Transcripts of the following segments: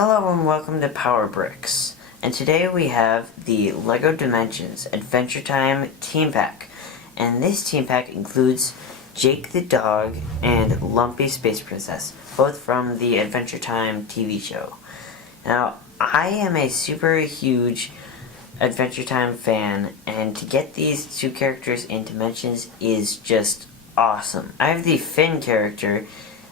Hello and welcome to Power Bricks, and today we have the LEGO Dimensions Adventure Time Team Pack, and this team pack includes Jake the dog and Lumpy Space Princess, both from the Adventure Time TV show. Now, I am a super huge Adventure Time fan, and to get these two characters in Dimensions is just awesome. I have the Finn character.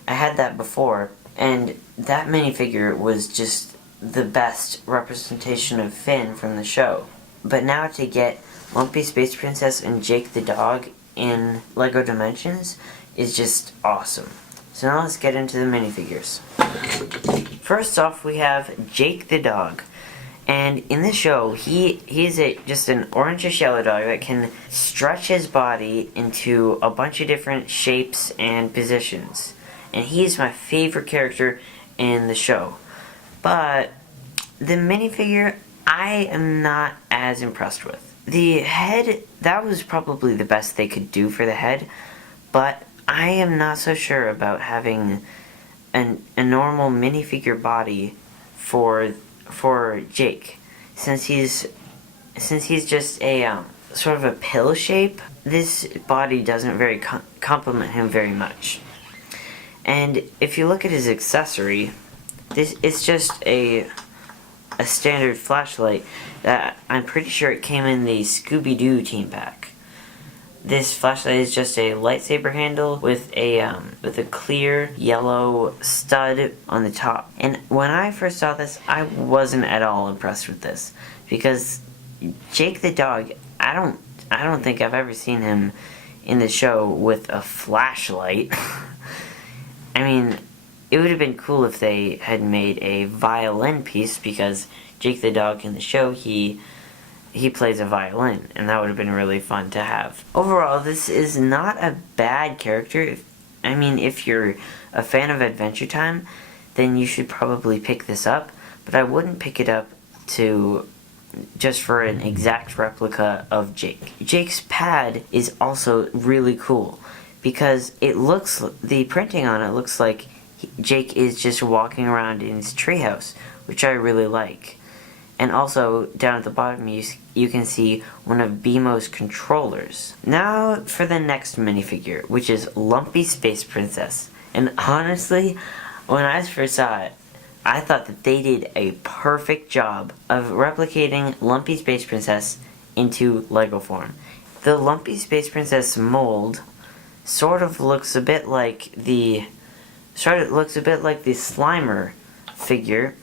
I had that before, and that minifigure was just the best representation of Finn from the show. But now to get Lumpy Space Princess and Jake the dog in LEGO Dimensions is just awesome. So now let's get into the minifigures. First off, we have Jake the dog. And in the show, he's just an orangish yellow dog that can stretch his body into a bunch of different shapes and positions. And he's my favorite character in the show. But the minifigure, I am not as impressed with. The head, that was probably the best they could do for the head, but I am not so sure about having a normal minifigure body for Jake. Since he's just a sort of a pill shape, this body doesn't very complement him very much. And if you look at his accessory, it's just a standard flashlight that I'm pretty sure it came in the Scooby-Doo team pack. This flashlight is just a lightsaber handle with a clear yellow stud on the top. And when I first saw this, I wasn't at all impressed with this, because Jake the dog, I don't think I've ever seen him in the show with a flashlight. I mean, it would have been cool if they had made a violin piece, because Jake the dog in the show, he plays a violin, and that would have been really fun to have. Overall, this is not a bad character. I mean, if you're a fan of Adventure Time, then you should probably pick this up, but I wouldn't pick it up just for an exact replica of Jake. Jake's pad is also really cool, because the printing on it looks like Jake is just walking around in his treehouse, which I really like. And also, down at the bottom, you can see one of BMO's controllers. Now for the next minifigure, which is Lumpy Space Princess. And honestly, when I first saw it, I thought that they did a perfect job of replicating Lumpy Space Princess into LEGO form. The Lumpy Space Princess mold sort of looks a bit like the Slimer figure,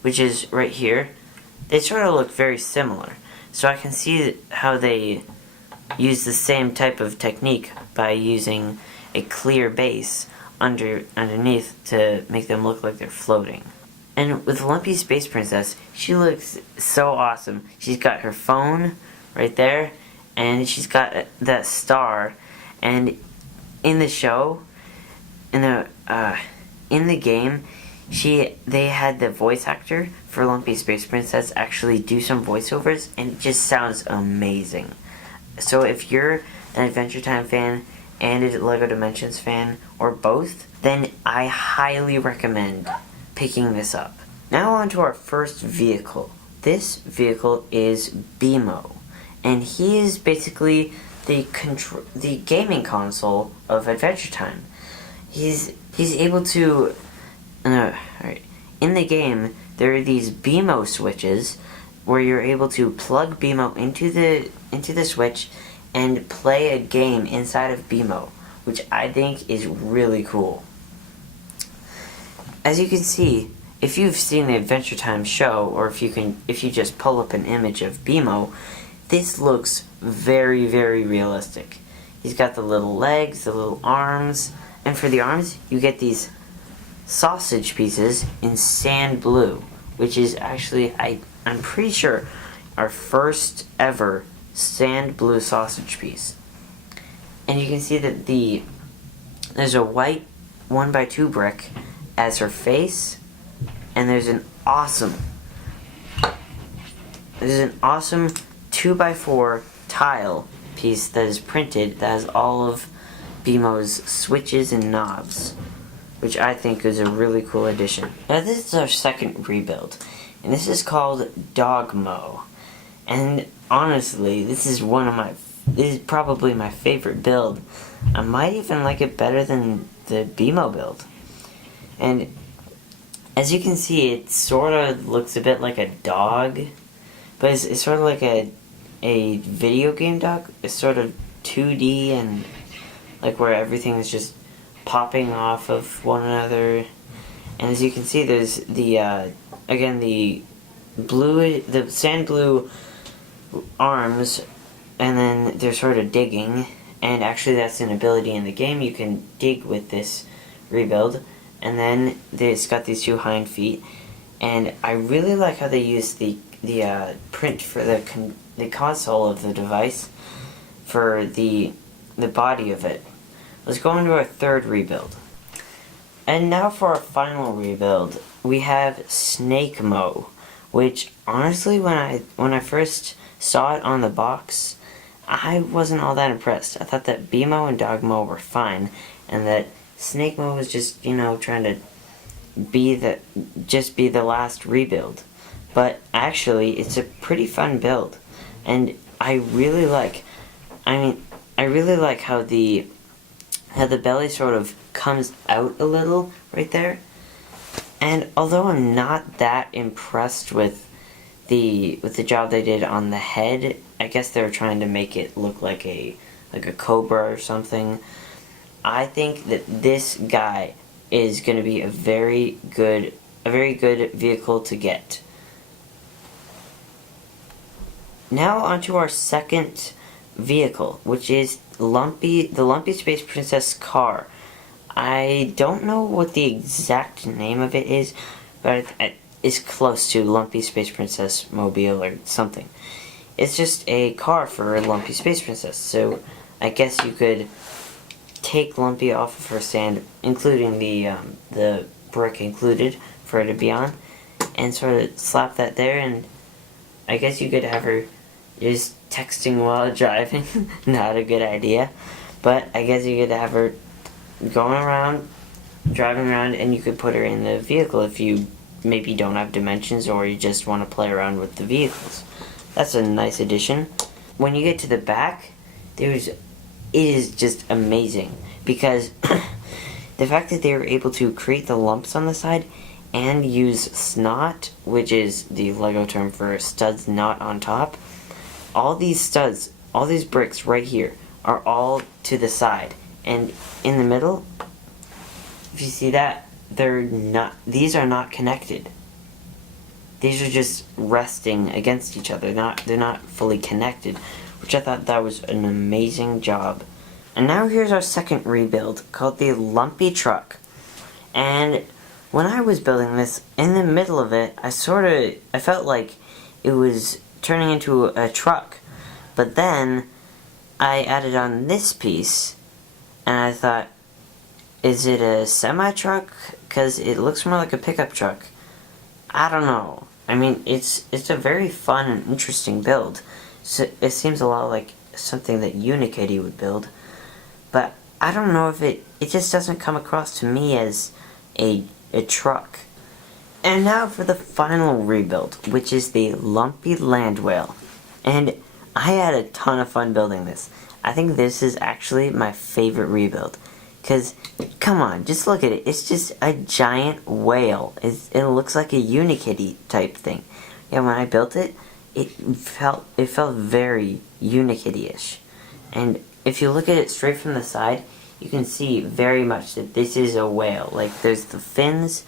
which is right here. They sort of look very similar. So I can see how they use the same type of technique by using a clear base underneath to make them look like they're floating. And with Lumpy Space Princess, she looks so awesome. She's got her phone right there, and she's got that star. And in the show, in the game, they had the voice actor for Lumpy Space Princess actually do some voiceovers, and it just sounds amazing. So if you're an Adventure Time fan and a LEGO Dimensions fan, or both, then I highly recommend picking this up. Now on to our first vehicle. This vehicle is BMO, and he is basically the gaming console of Adventure Time. He's able to alright. In the game, there are these BMO switches where you're able to plug BMO into the switch and play a game inside of BMO, which I think is really cool. As you can see, if you've seen the Adventure Time show, or if you just pull up an image of BMO, this looks very, very realistic. He's got the little legs, the little arms, and for the arms, you get these sausage pieces in sand blue, which is actually, I'm pretty sure, our first ever sand blue sausage piece. And you can see that there's a white 1x2 brick as her face, and there's an awesome 2x4 tile piece that is printed that has all of BMO's switches and knobs. which I think is a really cool addition. Now this is our second rebuild, and this is called Dogmo. And honestly, this is probably my favorite build. I might even like it better than the BMO build. And as you can see, it sort of looks a bit like a dog, but it's sort of like a video game dog. It's sort of 2D and like where everything is just popping off of one another. And as you can see, there's the again the sand blue arms, and then they're sort of digging. And actually, that's an ability in the game. You can dig with this rebuild. And then it's got these two hind feet, and I really like how they use the print for the console of the device for the body of it. Let's go into our third rebuild. And now for our final rebuild, we have Snake Mo, which honestly, when I first saw it on the box, I wasn't all that impressed. I thought that BMO and Dogmo were fine, and that Snake Mo was just, trying to be the last rebuild. But actually, it's a pretty fun build. And I really like how the belly sort of comes out a little right there. And although I'm not that impressed with the job they did on the head, I guess they were trying to make it look like a cobra or something. I think that this guy is going to be a very good vehicle to get. Now onto our second vehicle, which is the Lumpy Space Princess car. I don't know what the exact name of it is, but it's close to Lumpy Space Princess Mobile or something. It's just a car for Lumpy Space Princess, so I guess you could take Lumpy off of her stand, including the brick included for her to be on, and sort of slap that there, and I guess you could have her just texting while driving. Not a good idea, but I guess you could have her going around, driving around, and you could put her in the vehicle if you maybe don't have dimensions or you just want to play around with the vehicles. That's a nice addition. When you get to the back, it is just amazing, because the fact that they were able to create the lumps on the side and use snot, which is the Lego term for studs not on top, all these studs, all these bricks right here are all to the side, and in the middle, if you see that, these are not connected. These are just resting against each other. They're not fully connected, which I thought that was an amazing job. And now here's our second rebuild, called the Lumpy Truck. And when I was building this, in the middle of it, I felt like it was turning into a truck. But then I added on this piece, and I thought, is it a semi-truck? Because it looks more like a pickup truck. I don't know. I mean, it's a very fun and interesting build. So it seems a lot like something that Unikitty would build. But I don't know if it just doesn't come across to me as a truck. And now for the final rebuild, which is the Lumpy Land Whale. And I had a ton of fun building this. I think this is actually my favorite rebuild. Because, come on, just look at it. It's just a giant whale. It looks like a Unikitty type thing. Yeah, when I built it, it felt very Unikitty-ish. And if you look at it straight from the side, you can see very much that this is a whale. Like, there's the fins,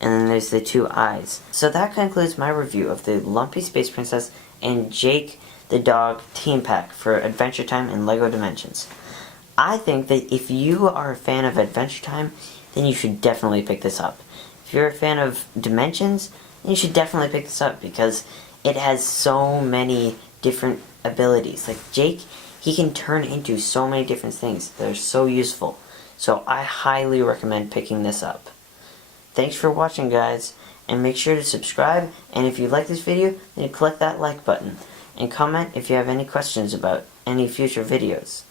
and then there's the two eyes. So that concludes my review of the Lumpy Space Princess and Jake the Dog team pack for Adventure Time in LEGO Dimensions. I think that if you are a fan of Adventure Time, then you should definitely pick this up. If you're a fan of Dimensions, then you should definitely pick this up, because it has so many different abilities. Like Jake, he can turn into so many different things that are so useful. So I highly recommend picking this up. Thanks for watching, guys, and make sure to subscribe, and if you like this video, then click that like button, and comment if you have any questions about any future videos.